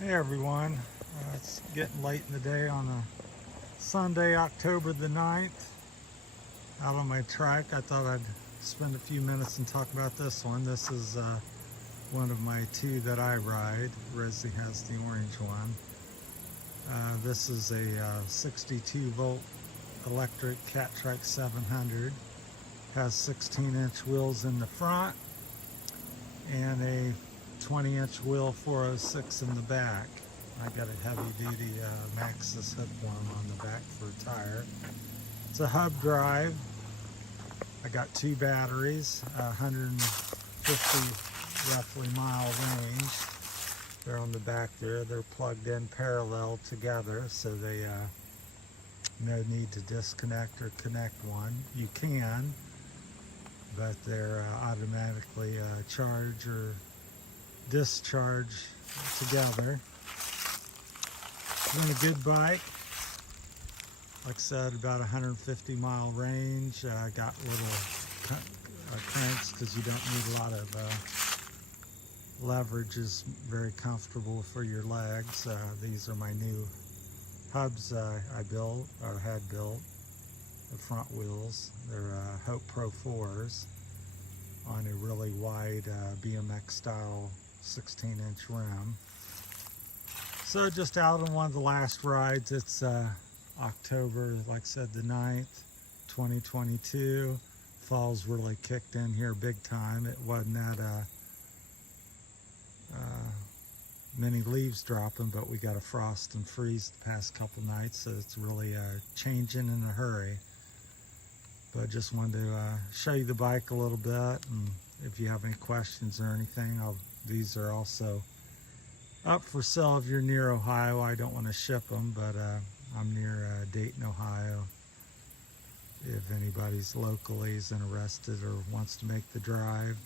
Hey everyone, it's getting late in the day on a Sunday, October the 9th. Out on my trike, I thought I'd spend a few minutes and talk about this one. This is one of my two that I ride. Rosie has the orange one. This is a 62 volt electric Catrike 700. Has 16-inch wheels in the front and a 20-inch wheel 406 in the back. I got a heavy-duty Maxxis hookworm on the back for a tire. It's a hub drive. I got two batteries, 150 roughly mile range. They're on the back there. They're plugged in parallel together, so they no need to disconnect or connect one. You can, but they're automatically charge or discharge together. Been a good bike. Like I said, about 150 mile range. Got little cranks because you don't need a lot of leverage. Is very comfortable for your legs. These are my new hubs I built or had built. The front wheels. They're Hope Pro 4s on a really wide BMX style 16-inch rim. So just out on one of the last rides. It's October, like I said, the 9th, 2022. Fall's really kicked in here big time. It wasn't that many leaves dropping, but we got a frost and freeze the past couple nights, so it's really changing in a hurry. But just wanted to show you the bike a little bit, and if you have any questions or anything, these are also up for sale if you're near Ohio. I don't want to ship them, but I'm near Dayton, Ohio. If anybody's locally is interested or wants to make the drive,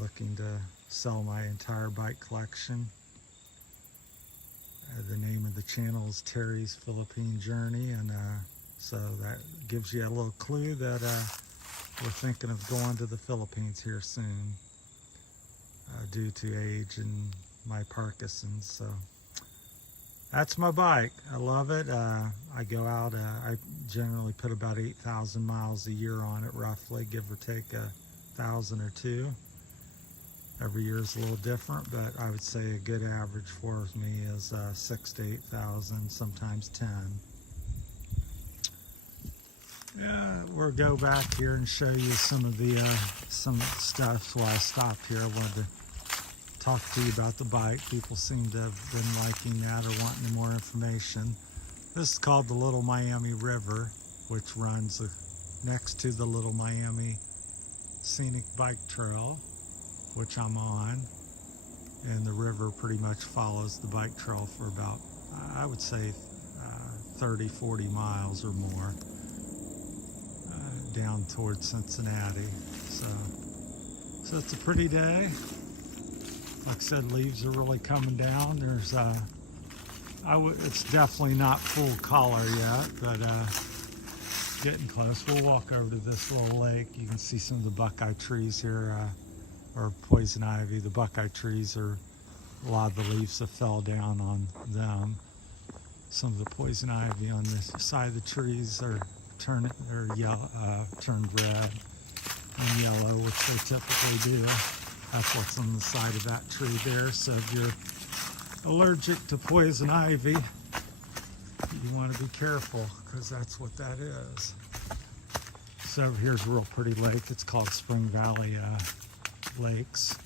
looking to sell my entire bike collection. The name of the channel is Terry's Philippine Journey, and so that gives you a little clue that we're thinking of going to the Philippines here soon due to age and my Parkinson's. So that's my bike. I love it. I go out, I generally put about 8,000 miles a year on it, roughly, give or take 1,000 or two. Every year is a little different, but I would say a good average for me is 6,000 to 8,000, sometimes 10. Yeah, we'll go back here and show you some of the stuff. While I stopped here, I wanted to talk to you about the bike. People seem to have been liking that or wanting more information. This is called the Little Miami River, which runs next to the Little Miami Scenic Bike Trail, which I'm on. And the river pretty much follows the bike trail for about, I would say, 30, 40 miles or more. Down towards Cincinnati. So it's a pretty day. Like I said, leaves are really coming down. There's it's definitely not full color yet, but getting close. We'll walk over to this little lake. You can see some of the buckeye trees here, or poison ivy. The buckeye trees are, a lot of the leaves have fell down on them. Some of the poison ivy on the side of the trees are turned red and yellow, which they typically do. That's what's on the side of that tree there. So if you're allergic to poison ivy, you want to be careful, because that's what that is. So here's a real pretty lake. It's called Spring Valley Lakes.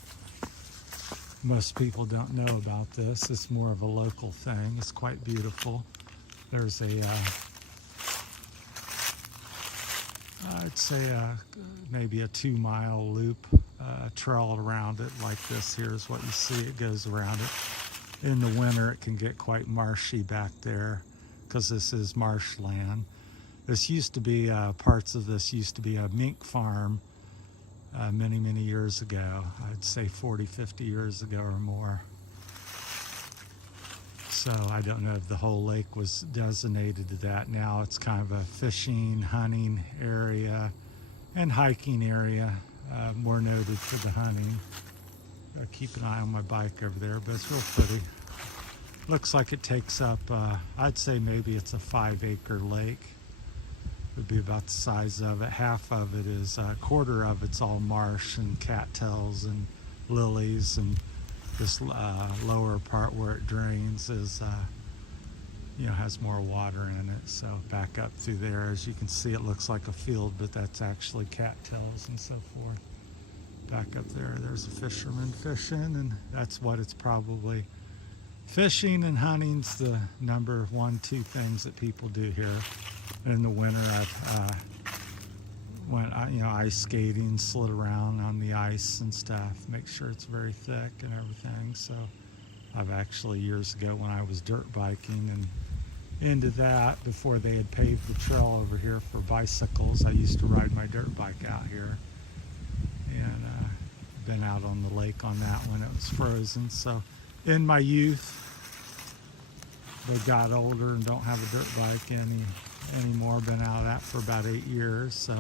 Most people don't know about this. It's more of a local thing. It's quite beautiful. There's a I'd say maybe a 2-mile loop trail around it, like this here is what you see. It goes around it. In the winter, it can get quite marshy back there because this is marshland. This used to be, parts of this used to be a mink farm many, many years ago. I'd say 40, 50 years ago or more. So I don't know if the whole lake was designated to that. Now it's kind of a fishing, hunting area and hiking area, more noted for the hunting. Gotta keep an eye on my bike over there, but it's real pretty. Looks like it takes up, I'd say maybe it's a 5-acre lake. Would be about the size of it. Half of it is, a quarter of it's all marsh and cattails and lilies, and this lower part where it drains is, has more water in it. So back up through there, as you can see, it looks like a field, but that's actually cattails and so forth. Back up there, there's a fisherman fishing, and that's what it's probably. Fishing and hunting's the number 1, 2 things that people do here. In the winter, I've went ice skating, slid around on the ice and stuff, make sure it's very thick and everything. So I've actually, years ago when I was dirt biking and into that, before they had paved the trail over here for bicycles, I used to ride my dirt bike out here, and been out on the lake on that when it was frozen. So in my youth, they got older and don't have a dirt bike anymore. Been out of that for about 8 years. So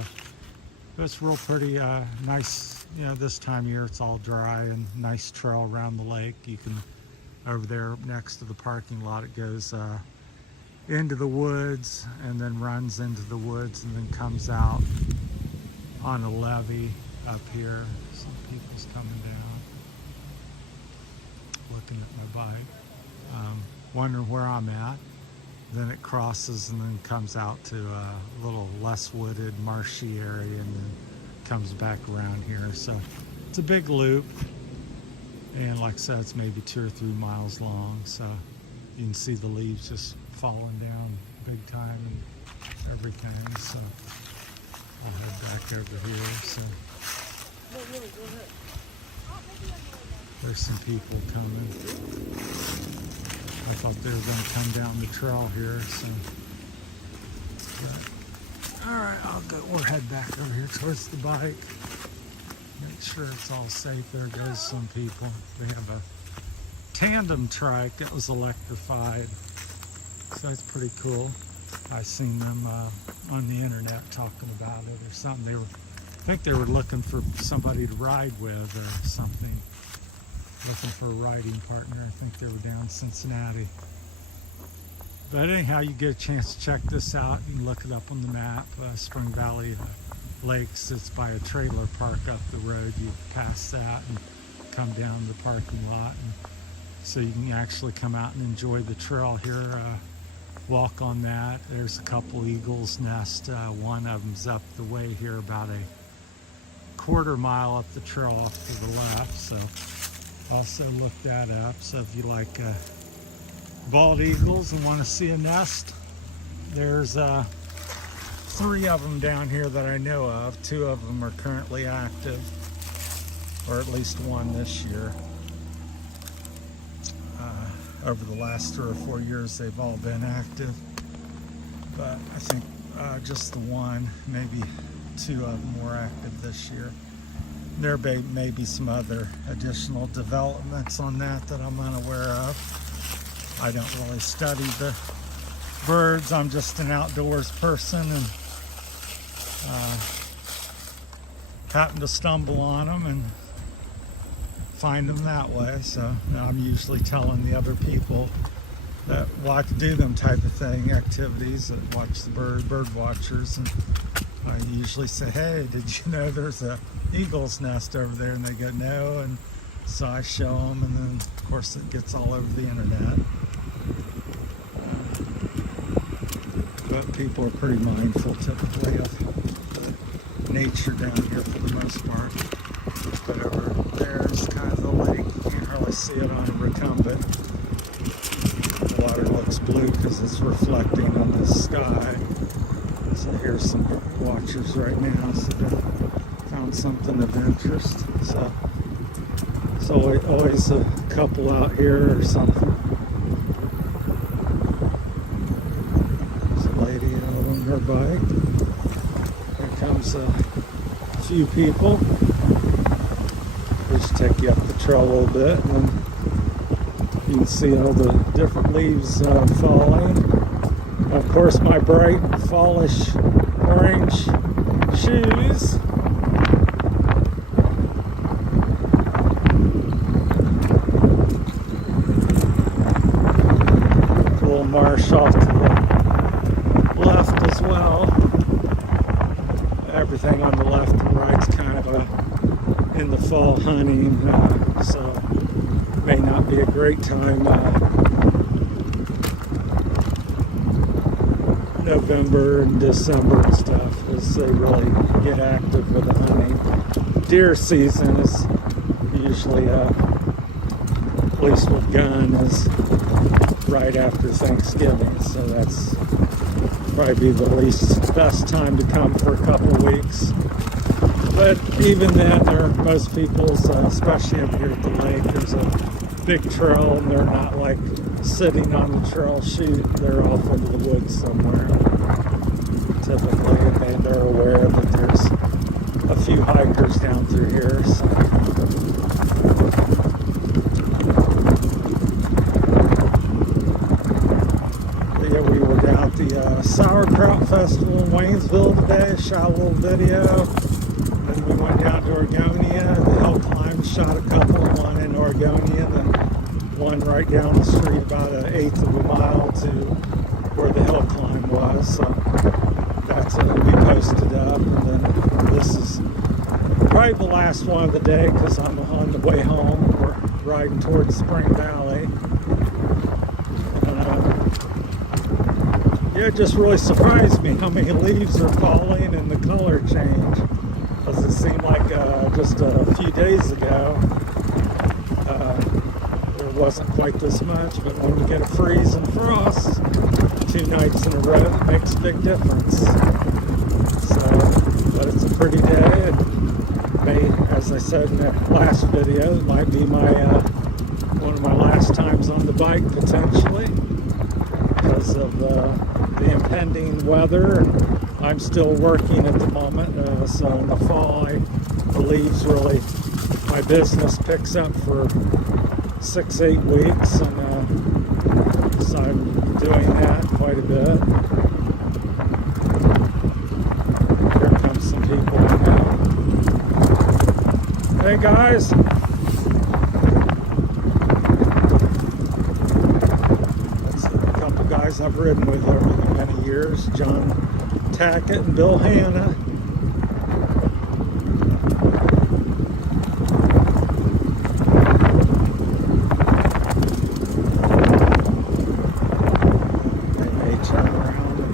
it's real pretty, nice. This time of year it's all dry, and nice trail around the lake. You can, over there next to the parking lot, it goes into the woods and then runs into the woods and then comes out on a levee up here. Some people's coming down, looking at my bike, wondering where I'm at. Then it crosses and then comes out to a little less wooded, marshy area, and then comes back around here. So it's a big loop, and like I said, it's maybe 2 or 3 miles long. So you can see the leaves just falling down big time and everything. So I'll head back over here. So there's some people coming. I thought they were going to come down the trail here. So, all right, we'll head back over here towards the bike. Make sure it's all safe. There goes some people. We have a tandem trike that was electrified. So that's pretty cool. I seen them on the internet talking about it or something. I think they were looking for somebody to ride with or something. Looking for a riding partner. I think they were down in Cincinnati. But anyhow, you get a chance to check this out. You can look it up on the map. Spring Valley Lakes. It's by a trailer park up the road. You pass that and come down the parking lot. And so you can actually come out and enjoy the trail here. Walk on that. There's a couple eagles' nest. One of them's up the way here, about a quarter mile up the trail off to the left. So also look that up. So if you like bald eagles and want to see a nest, there's 3 of them down here that I know of. 2 of them are currently active, or at least one this year. Over the last 3 or 4 years, they've all been active, but I think just the one, maybe 2 of them were active this year. There may be some other additional developments on that I'm unaware of. I don't really study the birds. I'm just an outdoors person, and happen to stumble on them and find them that way. So I'm usually telling the other people that do them type of thing, activities, that watch the bird watchers, and I usually say, hey, did you know there's a eagle's nest over there? And they go, no. And so I show them, and then of course it gets all over the internet. But people are pretty mindful typically of nature down here for the most part. But over there's kind of the lake. You can't really see it on recumbent. The water looks blue because it's reflecting on the sky. So here's some watchers right now. So they found something of interest. So it's always a couple out here or something. There's a lady out on her bike. Here comes a few people. Just take you up the trail a little bit, and then you can see all the different leaves falling. Of course, my bright fallish orange shoes. hunting, so may not be a great time. November and December and stuff, as they really get active with the hunting. Deer season is usually, at least with gun, is right after Thanksgiving, so that's probably the least best time to come for a couple weeks. But even then, most people's, especially up here at the lake, there's a big trail, and they're not like sitting on the trail shoot. They're off into the woods somewhere, typically, and they're aware that there's a few hikers down through here. So. Yeah, we were down at the Sauerkraut Festival in Waynesville today, shot a little video. Then we went down to Oregonia, the hill climb, shot a couple, one in Oregonia, then one right down the street about 1/8 of a mile to where the hill climb was. So that's we posted up, and then this is probably the last one of the day because I'm on the way home. We're riding towards Spring Valley. Yeah, it just really surprised me how many leaves are falling and the color change. Because it seemed like just a few days ago there wasn't quite this much, but when you get a freeze and frost 2 nights in a row, it makes a big difference. So, but it's a pretty day, and may, as I said in the last video, it might be my one of my last times on the bike potentially because of the impending weather. And I'm still working at the moment, so in the fall the leaves really, my business picks up for 6-8 weeks, and so I'm doing that quite a bit. Here comes some people now. Hey guys! That's a couple guys I've ridden with over the many years, John Tackett and Bill Hanna. They may turn around and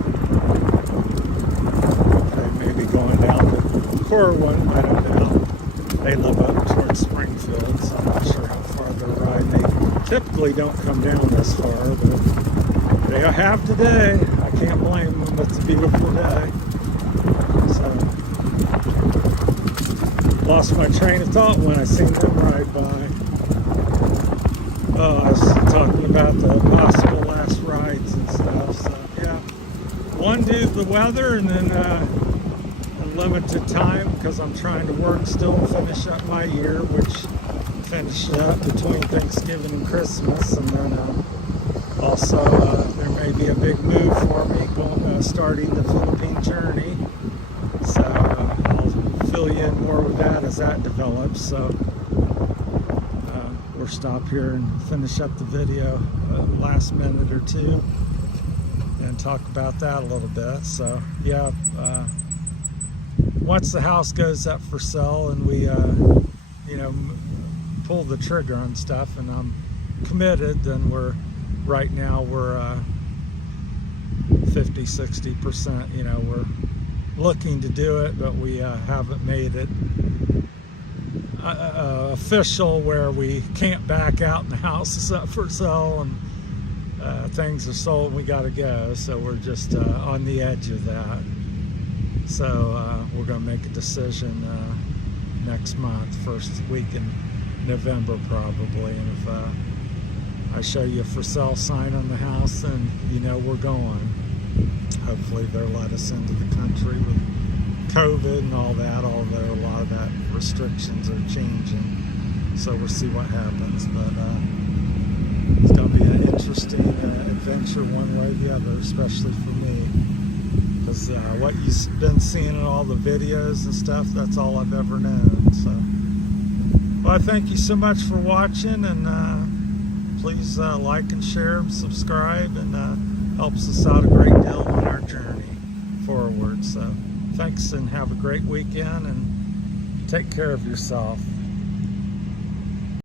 they may be going down to Corwin, I don't know. They live up towards Springfield, so I'm not sure how far they're riding. They typically don't come down this far, but they have today. I can't blame them. It's a beautiful day. So, lost my train of thought when I seen them ride by. Oh, I was talking about the possible last rides and stuff. So, yeah. One due to the weather, and then a limited time because I'm trying to work still and finish up my year, which finished up between Thanksgiving and Christmas, and then also, there may be a big move for me starting the Philippine journey, so I'll fill you in more with that as that develops. So we'll stop here and finish up the video last minute or two and talk about that a little bit. So yeah, once the house goes up for sale and we pull the trigger on stuff and I'm committed, then right now we're 50-60%, we're looking to do it, but we haven't made it official where we can't back out and the house is up for sale and things are sold and we got to go. So we're just on the edge of that. So we're going to make a decision next month, first week in November probably, and if I show you a for sale sign on the house, then we're going. Hopefully they'll let us into the country with COVID and all that, although a lot of that restrictions are changing. So we'll see what happens. But it's going to be an interesting adventure one way or the other, especially for me. Because what you've been seeing in all the videos and stuff, that's all I've ever known. So, well, I thank you so much for watching, and please like and share and subscribe, and helps us out a great deal on our journey forward. So thanks, and have a great weekend, and take care of yourself.